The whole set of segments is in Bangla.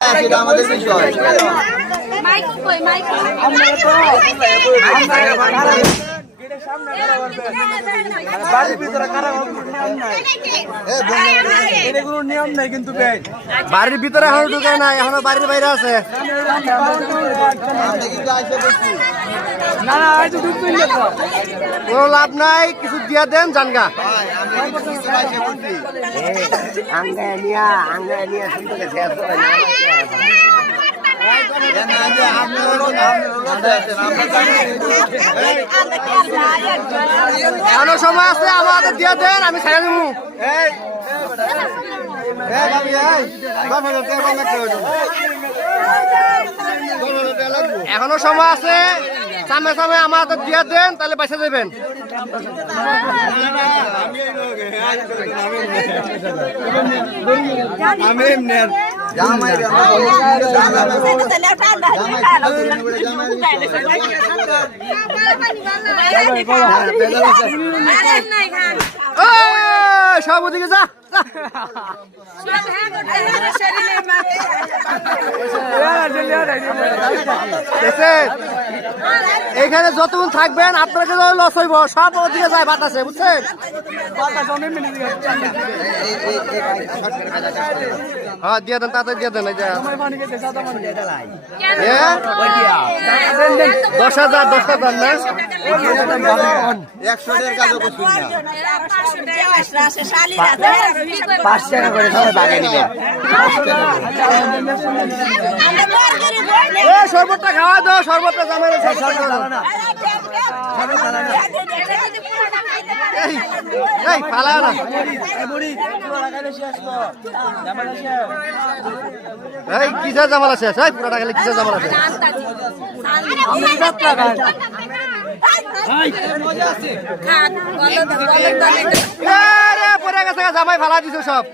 সেটা আমাদের বিষয়। বাড়ির ভিতরে এখনো ঢুকে নাই, এখনো বাড়ির বাইরে আছে। কোনো লাভ নাই, কিছু দিয়া দেন জানগা। এখনো সময় আছে, আমাদের দিয়ে দেন, আমি ছেড়ে দেবো। এখনো সময় আছে, সামনে সামনে আমাদের দিয়ে দেন, তাহলে পয়সা দেবেন। সব ওদিকে যা। এখানে যতক্ষণ থাকবেন আপনাকে লস হইব, সব ওদিকে যায় বাতাসে, বুঝছেন? হ্যাঁ দিয়ে দেন, তাড়াতাড়ি দিয়ে দেন। 10,000 না 100 কাজ করছি না। 5 টাকা করে সবাই বাগাই দিবেন। শরবতটা খাওয়া দাও, শরবতটা জামাই ফালা না। এই কিসের জামাল আছে? পুরোটা গেলে কিসের জামাল আছে? পরে গেছে, জামাই ফালা দিছে সব।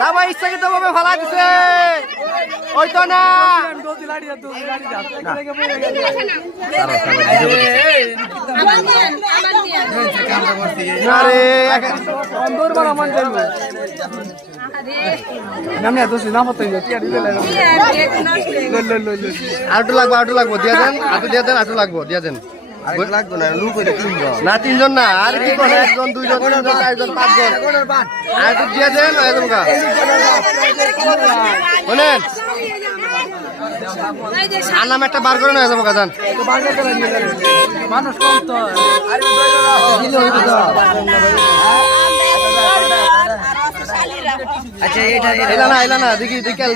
জামাই ইচ্ছাকৃত ভাবে ফালা দিছে, ওই তো না। আটু লাগবো দিয়ে দেন, আটু লাগবো দিয়ে দেন। না 3 জন না, আর কি করে 1 জন 2 জন 3 জন 4 জন 5 জন আর একটু দিয়ে দেন। শোনেন, আর নাম একটা বার করে নিয়ে যাবো গাজান। মানুষ কম তো আচ্ছা, এলা না দেখি দেখাল